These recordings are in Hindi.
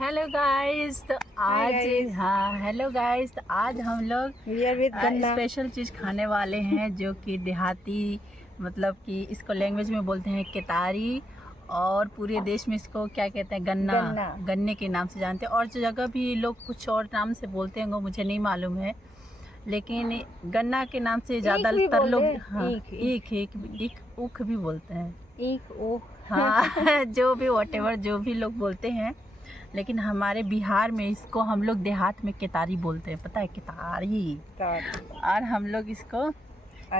Hello guys. तो आज हेलो गाइस, तो आज हम लोग स्पेशल चीज़ खाने वाले हैं जो कि देहाती, मतलब कि इसको लैंग्वेज में बोलते हैं केतारी, और पूरे देश में इसको क्या कहते हैं, गन्ने के नाम से जानते हैं। और जो जगह भी लोग कुछ और नाम से बोलते हैं वो मुझे नहीं मालूम है, लेकिन गन्ना के नाम से ज़्यादातर लोग ऊख भी बोलते हैं। हाँ जो भी वॉटेवर जो भी लोग बोलते हैं, लेकिन हमारे बिहार में इसको हम लोग देहात में केतारी बोलते हैं, पता है, केतारी। और हम लोग इसको,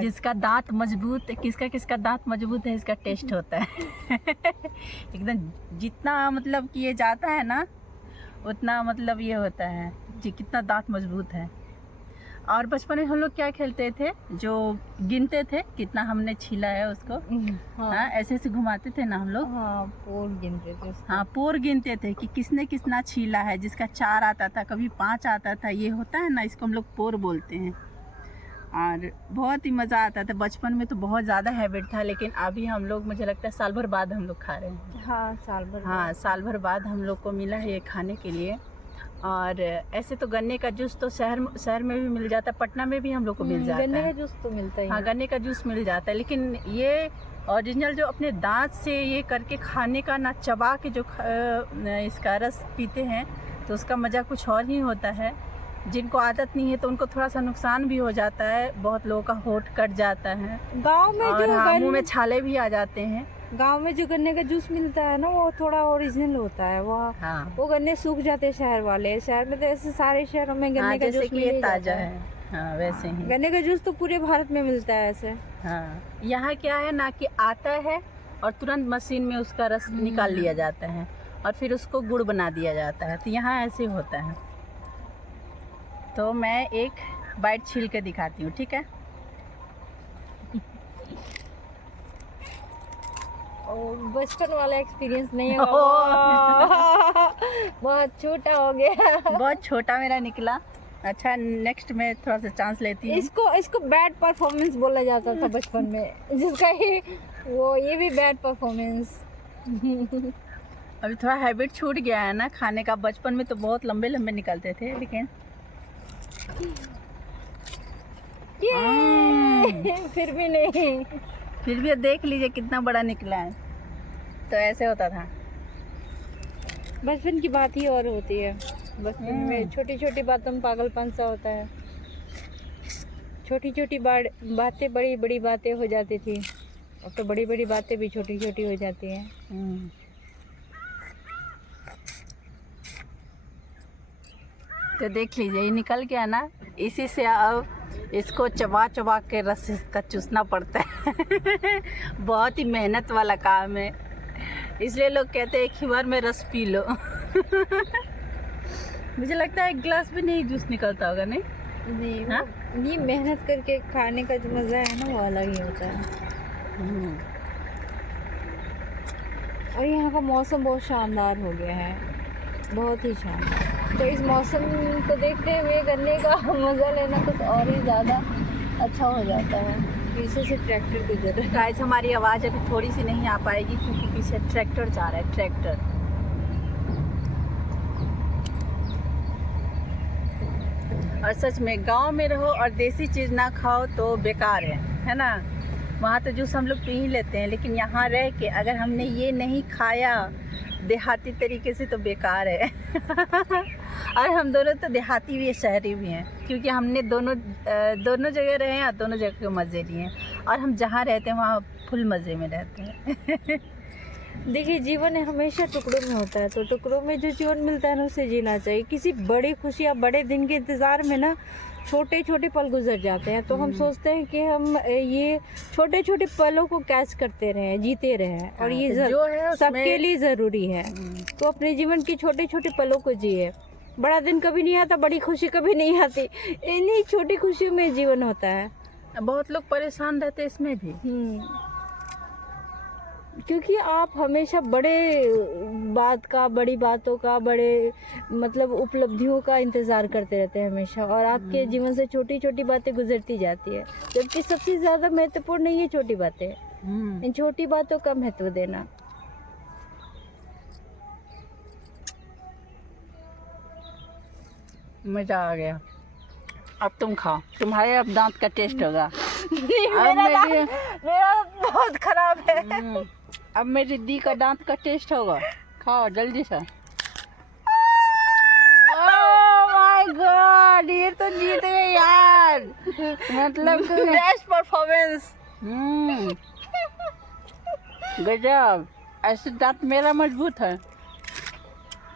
जिसका दांत मजबूत, किसका दांत मजबूत है, इसका टेस्ट होता है एकदम जितना मतलब कि ये जाता है ना, उतना मतलब ये होता है जी कितना दांत मजबूत है। और बचपन में हम लोग क्या खेलते थे, जो गिनते थे कितना हमने छीला है उसको। हाँ, ऐसे ऐसे घुमाते थे ना हम लोग। पोर गिनते थे उसको। हाँ, पोर गिनते थे कि किसने कितना छीला है। जिसका 4 आता था, कभी 5 आता था, ये होता है ना, इसको हम लोग पोर बोलते हैं। और बहुत ही मज़ा आता था बचपन में, तो बहुत ज़्यादा हैबिट था। लेकिन अभी हम लोग, मुझे लगता है साल भर बाद हम लोग खा रहे हैं। हाँ, साल भर बाद हम लोग को मिला है ये खाने के लिए। और ऐसे तो गन्ने का जूस तो शहर में भी मिल जाता है, पटना में भी हम लोग को मिल जाता है। गन्ने का जूस तो मिलता ही है। हाँ, गन्ने का जूस मिल जाता है, लेकिन ये ओरिजिनल जो अपने दांत से ये करके खाने का ना, चबा के जो इसका रस पीते हैं, तो उसका मज़ा कुछ और ही होता है। जिनको आदत नहीं है तो उनको थोड़ा सा नुकसान भी हो जाता है, बहुत लोगों का होठ कट जाता है, गाँव में और मुँह में छाले भी आ जाते हैं। गांव में जो गन्ने का जूस मिलता है ना, वो थोड़ा ओरिजिनल होता है। वो गन्ने सूख जाते हैं शहर वाले। शहर में तो ऐसे सारे शहरों में गन्ने का जूस मिल ताजा है। हाँ, वैसे ही गन्ने का जूस तो पूरे भारत में मिलता है ऐसे। हाँ, यहाँ क्या है ना कि आता है और तुरंत मशीन में उसका रस निकाल लिया जाता है और फिर उसको गुड़ बना दिया जाता है। तो यहाँ ऐसे होता है। तो मैं एक बाइट छील के दिखाती हूँ, ठीक है। बचपन वाला एक्सपीरियंस नहीं होगा बहुत छोटा हो गया। बहुत छोटा मेरा निकला। अच्छा, नेक्स्ट में थोड़ा सा चांस लेती हूँ। इसको बैड परफॉर्मेंस बोला जाता था बचपन में, जिसका ये भी बैड परफॉर्मेंस। अभी थोड़ा हैबिट छूट गया है ना खाने का। बचपन में तो बहुत लंबे लंबे निकलते थे, लेकिन फिर भी नहीं, फिर भी देख लीजिए कितना बड़ा निकला है। तो ऐसे होता था। बचपन की बात ही और होती है। बचपन में छोटी छोटी बातों में पागलपन सा होता है। छोटी छोटी बातें बड़ी बड़ी बातें हो जाती थी, और तो बड़ी बड़ी बातें भी छोटी छोटी हो जाती हैं। तो देख लीजिए, ये निकल गया ना, इसी से अब इसको चबा चबा के रस इसका चूसना पड़ता है बहुत ही मेहनत वाला काम है, इसलिए लोग कहते हैं एक ही बार में रस पी लो मुझे लगता है एक गिलास भी नहीं जूस निकलता होगा। नहीं, हाँ? ये मेहनत करके खाने का जो मज़ा है ना, वो अलग ही होता है। और यहाँ का मौसम बहुत शानदार हो गया है, बहुत ही शानदार। तो इस मौसम को देखते हुए गन्ने का मज़ा लेना कुछ और ही ज़्यादा अच्छा हो जाता है। पीछे से ट्रैक्टर गुजर रहा है। गाइस, हमारी आवाज़ अभी थोड़ी सी नहीं आ पाएगी क्योंकि पीछे ट्रैक्टर जा रहा है, ट्रैक्टर। और सच में गांव में रहो और देसी चीज़ ना खाओ तो बेकार है ना। वहाँ तो जूस हम लोग पी ही लेते हैं, लेकिन यहाँ रह के अगर हमने ये नहीं खाया देहाती तरीके से तो बेकार है और हम दोनों तो देहाती भी है, शहरी भी हैं, क्योंकि हमने दोनों जगह रहे हैं, दोनों जगह के मज़े लिए हैं, और हम जहाँ रहते हैं वहाँ फुल मज़े में रहते हैं देखिए, जीवन हमेशा टुकड़ों में होता है, तो टुकड़ों में जो जीवन मिलता है ना, उसे जीना चाहिए। किसी बड़ी खुशी या बड़े दिन के इंतज़ार में ना छोटे छोटे पल गुजर जाते हैं, तो हम सोचते हैं कि हम ये छोटे छोटे पलों को कैच करते रहें, जीते रहें, और ये जो है सबके लिए ज़रूरी है। तो अपने जीवन के छोटे छोटे पलों को जिए। बड़ा दिन कभी नहीं आता, बड़ी खुशी कभी नहीं आती, इन्हीं छोटी खुशियों में जीवन होता है। बहुत लोग परेशान रहते हैं इसमें भी, क्योंकि आप हमेशा बड़ी बातों का, बड़े मतलब उपलब्धियों का इंतज़ार करते रहते हैं हमेशा, और आपके जीवन से छोटी छोटी बातें गुजरती जाती है, जबकि सबसे ज़्यादा महत्वपूर्ण ये छोटी बातें। इन छोटी बातों का महत्व देना। मजा आ गया। अब तुम खाओ, तुम्हारे अब दांत का टेस्ट होगा। मेरा बहुत खराब है। अब मेरी दी का दांत का टेस्ट होगा। खाओ जल्दी से। ओह माय गॉड, ये तो जीत गए यार। मतलब बेस्ट परफॉर्मेंस। गजब। ऐसे दांत मेरा मजबूत है,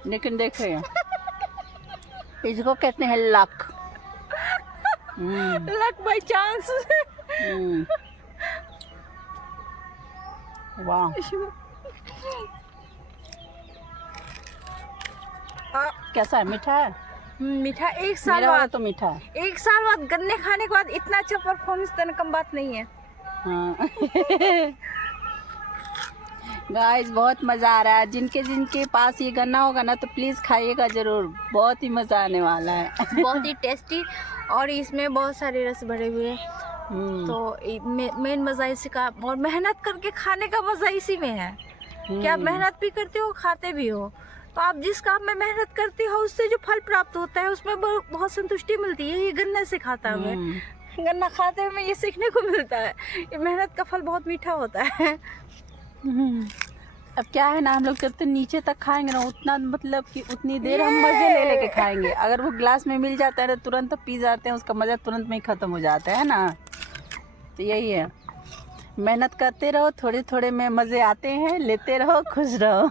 लेकिन देखिए इसको कहते हैं लक। Luck by chance. वाह, कैसा है? मीठा है? मीठा। एक साल मेरा वाला बाद तो मीठा है। एक साल बाद गन्ने खाने के बाद इतना अच्छा परफॉर्मेंस देना कम बात नहीं है। हाँ। गाइस बहुत मज़ा आ रहा है। जिनके पास ये गन्ना होगा ना तो प्लीज़ खाइएगा ज़रूर, बहुत ही मज़ा आने वाला है। बहुत ही टेस्टी, और इसमें बहुत सारे रस भरे हुए हैं। तो मेन मज़ा इसी का, और मेहनत करके खाने का मज़ा इसी में है कि आप मेहनत भी करते हो, खाते भी हो। तो आप जिस काम में मेहनत करते हो उससे जो फल प्राप्त होता है उसमें बहुत संतुष्टि मिलती है। ये गन्ने से खाता है, गन्ना खाते हुए ये सीखने को मिलता है, ये मेहनत का फल बहुत मीठा होता है। अब क्या है ना, हम लोग जब तक नीचे तक खाएंगे ना उतना, मतलब कि उतनी देर हम मज़े ले लेके खाएंगे। अगर वो ग्लास में मिल जाता है तो तुरंत पी जाते हैं, उसका मज़ा तुरंत में ही ख़त्म हो जाता है ना। तो यही है, मेहनत करते रहो, थोड़े थोड़े में मज़े आते हैं, लेते रहो, खुश रहो।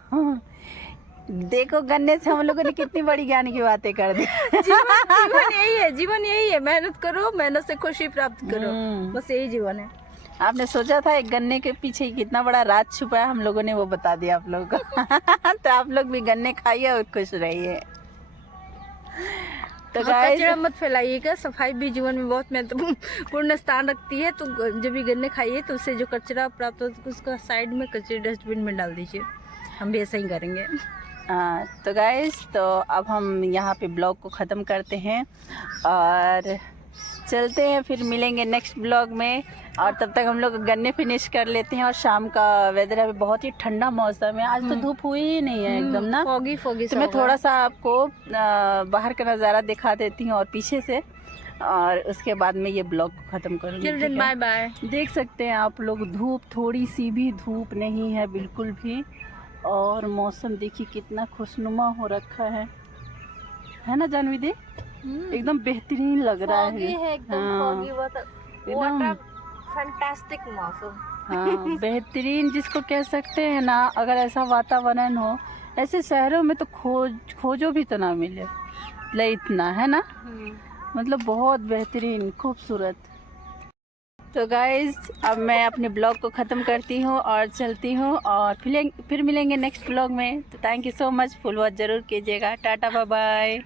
देखो गन्ने से हम लोगों ने कितनी बड़ी ज्ञान की बातें कर दी। जीवन यही है, जीवन यही है, मेहनत करो, मेहनत से खुशी प्राप्त करो, बस यही जीवन है। आपने सोचा था एक गन्ने के पीछे कितना बड़ा राज छुपा है, हम लोगों ने वो बता दिया आप लोगों को। तो आप लोग भी गन्ने खाइए और खुश रहिए। तो कचरा मत फैलाइएगा, सफाई भी जीवन में बहुत महत्वपूर्ण स्थान रखती है। तो जब भी गन्ने खाइए तो उससे जो कचरा प्राप्त होता है उसका साइड में कचरे डस्टबिन में डाल दीजिए। हम भी ऐसा ही करेंगे। तो गाइस, तो अब हम यहाँ पे ब्लॉग को ख़त्म करते हैं और चलते हैं, फिर मिलेंगे नेक्स्ट ब्लॉग में। और तब तक हम लोग गन्ने फिनिश कर लेते हैं। और शाम का वेदर है, बहुत ही ठंडा मौसम है, आज तो धूप हुई ही नहीं है एकदम ना, फॉगी फॉगी। तो मैं थोड़ा सा आपको बाहर का नज़ारा दिखा देती हूँ और पीछे से, और उसके बाद में ये ब्लॉग को ख़त्म करूँगी। Bye bye. देख सकते हैं आप लोग, धूप थोड़ी सी भी धूप नहीं है बिल्कुल भी, और मौसम देखिए कितना खुशनुमा हो रखा है ना जानवी दी? एकदम बेहतरीन लग रहा है। एकदम फैंटास्टिक मौसम। हाँ, बेहतरीन जिसको कह सकते हैं ना। अगर ऐसा वातावरण हो, ऐसे शहरों में तो खोजो भी तो ना मिले ले इतना, है ना? मतलब बहुत बेहतरीन, खूबसूरत। तो गाइज़, अब मैं अपने ब्लॉग को ख़त्म करती हूँ और चलती हूँ, और फिर मिलेंगे नेक्स्ट ब्लॉग में। तो thank you so much, full watch ज़रूर कीजिएगा। Tata bye bye.